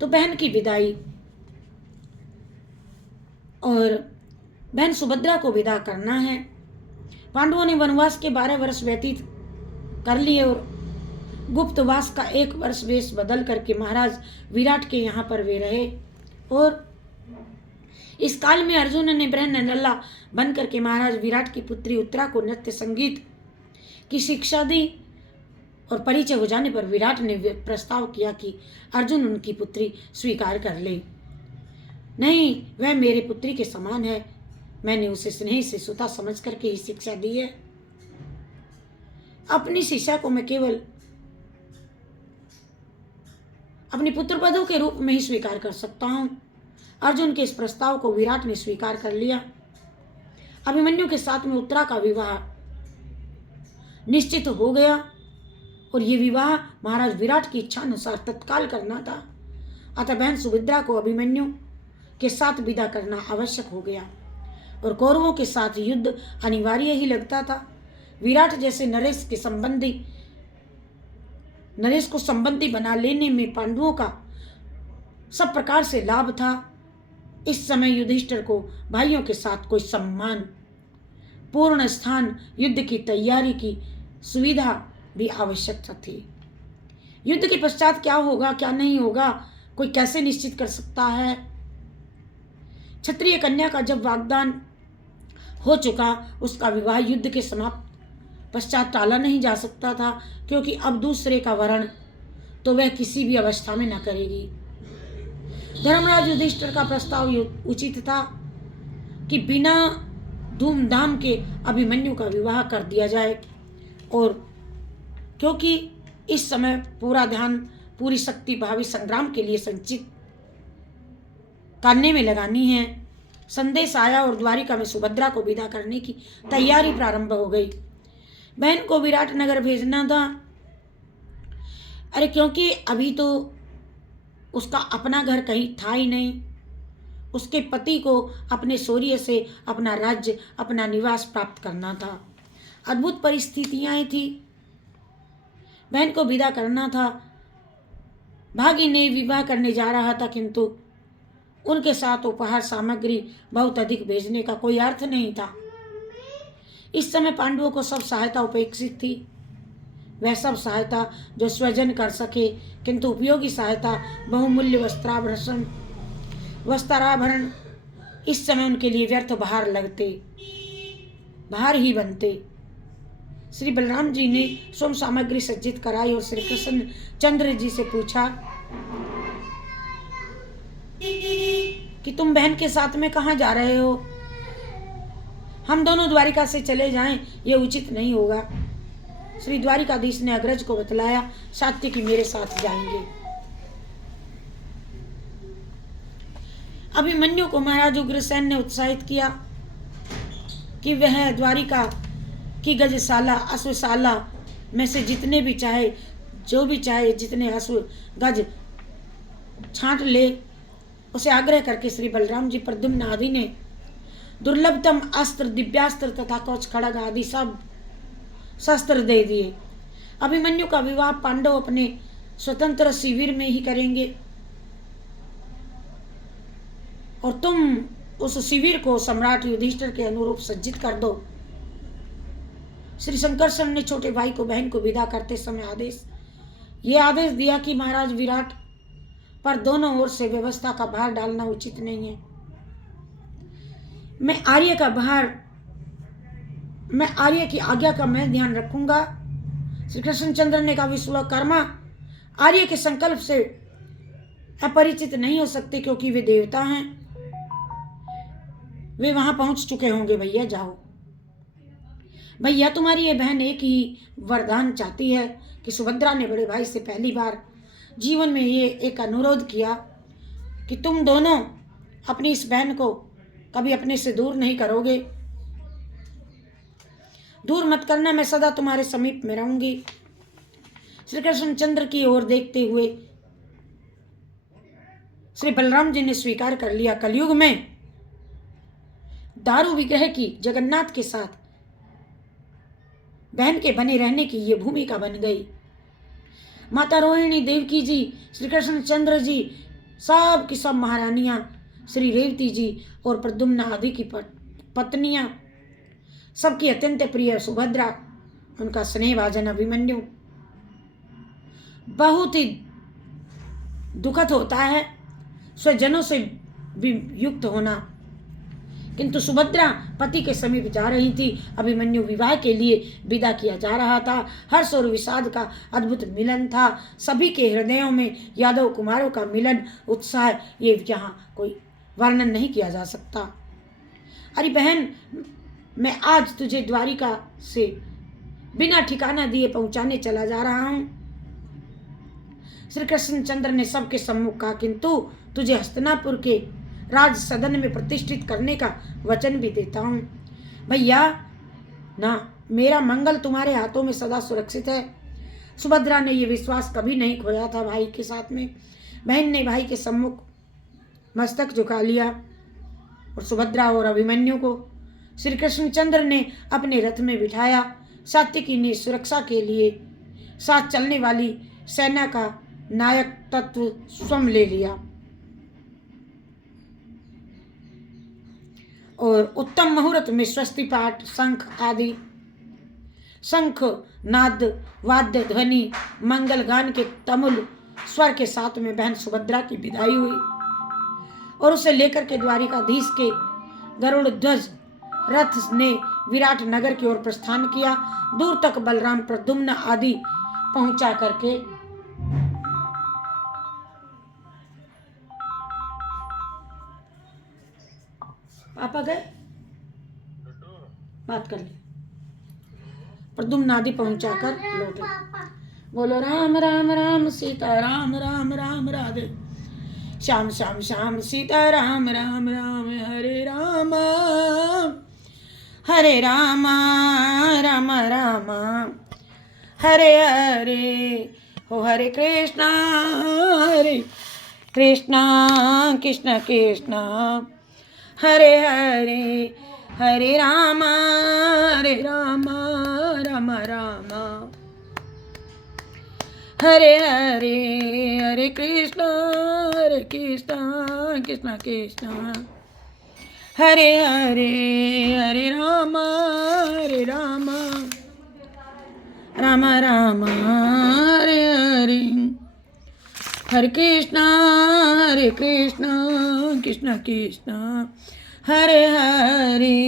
तो बहन की विदाई और बहन सुभद्रा को विदा करना है। पांडवों ने वनवास के 12 वर्ष व्यतीत कर लिए और गुप्तवास का 1 वर्ष वेश बदल करके महाराज विराट के यहाँ पर वे रहे। और इस काल में अर्जुन ने ब्रह्म नल्ला बन करके महाराज विराट की पुत्री उत्तरा को नृत्य संगीत की शिक्षा दी। और परिचय हो जाने पर विराट ने प्रस्ताव किया कि अर्जुन उनकी पुत्री स्वीकार कर ले। नहीं, वह मेरे पुत्री के समान है, मैंने उसे स्नेह से सुता समझ करके ही शिक्षा दी है। अपनी शिक्षा को मैं केवल अपनी पुत्र पदों के रूप में ही स्वीकार कर सकता हूं। अर्जुन के इस प्रस्ताव को विराट ने स्वीकार कर लिया। अभिमन्यु के साथ में उत्तरा का विवाह निश्चित हो गया और ये विवाह महाराज विराट की इच्छा अनुसार तत्काल करना था। अतः बहन सुभद्रा को अभिमन्यु के साथ विदा करना आवश्यक हो गया और कौरवों के साथ युद्ध अनिवार्य ही लगता था। विराट जैसे नरेश को संबंधी बना लेने में पांडवों का सब प्रकार से लाभ था। इस समय युधिष्ठिर को भाइयों के साथ कोई सम्मान पूर्ण स्थान युद्ध की तैयारी की सुविधा भी आवश्यकता थी। युद्ध के पश्चात क्या होगा क्या नहीं होगा कोई कैसे निश्चित कर सकता है। क्षत्रिय कन्या का जब वाग्दान हो चुका, उसका विवाह युद्ध के समाप्त पश्चात टाला नहीं जा सकता था, क्योंकि अब दूसरे का वरण तो वह किसी भी अवस्था में न करेगी। धर्मराज युधिष्ठिर का प्रस्ताव उचित था कि बिना धूमधाम के अभिमन्यु का विवाह कर दिया जाए, और क्योंकि इस समय पूरा ध्यान पूरी शक्ति भावी संग्राम के लिए संचित करने में लगानी है। संदेश आया और द्वारिका में सुभद्रा को विदा करने की तैयारी प्रारंभ हो गई। बहन को विराट नगर भेजना था। अरे क्योंकि अभी तो उसका अपना घर कहीं था ही नहीं। उसके पति को अपने शौर्य से अपना राज्य अपना निवास प्राप्त करना था। अद्भुत परिस्थितियां थी। बहन को विदा करना था। भागी ने विवाह करने जा रहा था, किंतु उनके साथ उपहार सामग्री बहुत अधिक भेजने का कोई अर्थ नहीं था। इस समय पांडवों को सब सहायता उपेक्षित थी। वह सब सहायता जो स्वजन कर सके, किंतु उपयोगी सहायता बहुमूल्य वस्त्राभरण इस समय उनके लिए व्यर्थ भार ही बनते। श्री बलराम जी ने स्वयं सामग्री सज्जित कराई और श्री कृष्ण चंद्र जी से पूछा कि तुम बहन के साथ में कहाँ जा रहे हो? हम दोनों द्वारिका से चले जाएं, यह उचित नहीं होगा। श्री द्वारिकाधीश ने अग्रज को बतलाया, सात्विकी मेरे साथ जाएंगे। अभिमन्यु को महाराज उग्रसेन ने उत्साहित किया कि वह द्वारिका की गजशाला अश्वशाला में से जितने भी चाहे जो भी चाहे जितने अश्व गज छांट ले। उसे आग्रह करके श्री बलराम जी प्रद्युम्न आदि ने दुर्लभतम अस्त्र दिव्यास्त्र तथा कवच खड़ग आदि सब शस्त्र दे दिए। अभिमन्यु का विवाह पांडव अपने स्वतंत्र शिविर में ही करेंगे और तुम उस शिविर को सम्राट युधिष्ठिर के अनुरूप सज्जित कर दो। श्री शंकरसन ने छोटे भाई को बहन को विदा करते समय आदेश दिया कि महाराज विराट पर दोनों ओर से व्यवस्था का भार डालना उचित नहीं है। मैं आर्य की आज्ञा का मैं ध्यान रखूंगा। श्री कृष्णचंद्र ने कहा, विश्वकर्मा आर्य के संकल्प से अपरिचित नहीं हो सकते, क्योंकि वे देवता हैं। वे वहां पहुंच चुके होंगे। भैया जाओ। भैया तुम्हारी ये बहन एक ही वरदान चाहती है कि सुभद्रा ने बड़े भाई से पहली बार जीवन में ये एक अनुरोध किया कि तुम दोनों अपनी इस बहन को कभी अपने से दूर नहीं करोगे। दूर मत करना, मैं सदा तुम्हारे समीप में रहूंगी। श्री कृष्णचंद्र की ओर देखते हुए श्री बलराम जी ने स्वीकार कर लिया। कलयुग में दारू विग्रह की जगन्नाथ के साथ बहन के बने रहने की ये भूमिका बन गई। माता रोहिणी, देवकी जी, श्री कृष्णचंद्र जी सब की सब महारानियां, श्री रेवती जी और प्रद्युम्न आदि की पत्नियां, सबकी अत्यंत प्रिय सुभद्रा, उनका स्नेहभाजन अभिमन्यु। बहुत ही दुखद होता है स्वजनों से भी युक्त होना, किंतु सुभद्रा पति के समीप जा रही थी। अभिमन्यु विवाह के लिए विदा किया जा रहा था। हर्ष और विषाद का अद्भुत मिलन था। सभी के हृदयों में यादव कुमारों का मिलन उत्साह, ये यहाँ कोई वर्णन नहीं किया जा सकता। अरे बहन, मैं आज तुझे द्वारिका से बिना ठिकाना दिए पहुंचाने चला जा रहा हूं। श्री कृष्णचंद्र ने सबके सम्मुख कहा, किंतु तुझे हस्तिनापुर के राज सदन में प्रतिष्ठित करने का वचन भी देता हूं। भैया ना, मेरा मंगल तुम्हारे हाथों में सदा सुरक्षित है। सुभद्रा ने यह विश्वास कभी नहीं खोया था भाई के साथ में। बहन ने भाई के सम्मुख मस्तक झुका लिया और सुभद्रा और अभिमन्यु को श्री कृष्णचंद्र ने अपने रथ में बिठाया। सात्विकी ने सुरक्षा के लिए साथ चलने वाली सेना का नायक तत्व स्वयं ले लिया और उत्तम मुहूर्त में स्वस्ति पाठ, शंख आदि, शंख नाद, वाद्य ध्वनि, मंगल गान के तमुल स्वर के साथ में बहन सुभद्रा की विदाई हुई और उसे लेकर के द्वारिकाधीश के गरुड़ ध्वज रथ ने विराट नगर की ओर प्रस्थान किया। दूर तक बलराम, प्रद्युम्न आदि पहुंचा करके पापा गए, बात कर ले। प्रद्युम्न आदि पहुंचा कर लौटे। बोलो राम राम राम सीता राम, राम राम राधे श्याम श्याम श्याम सीता राम, राम राम हरे राम हरे राम, राम राम हरे हरे, हो हरे कृष्णा कृष्ण कृष्ण हरे हरे, हरे राम राम राम हरे हरे, हरे कृष्ण कृष्ण कृष्ण हरे हरे, हरे राम राम राम हरे हरे, हरे कृष्ण कृष्ण कृष्ण हरे हरे।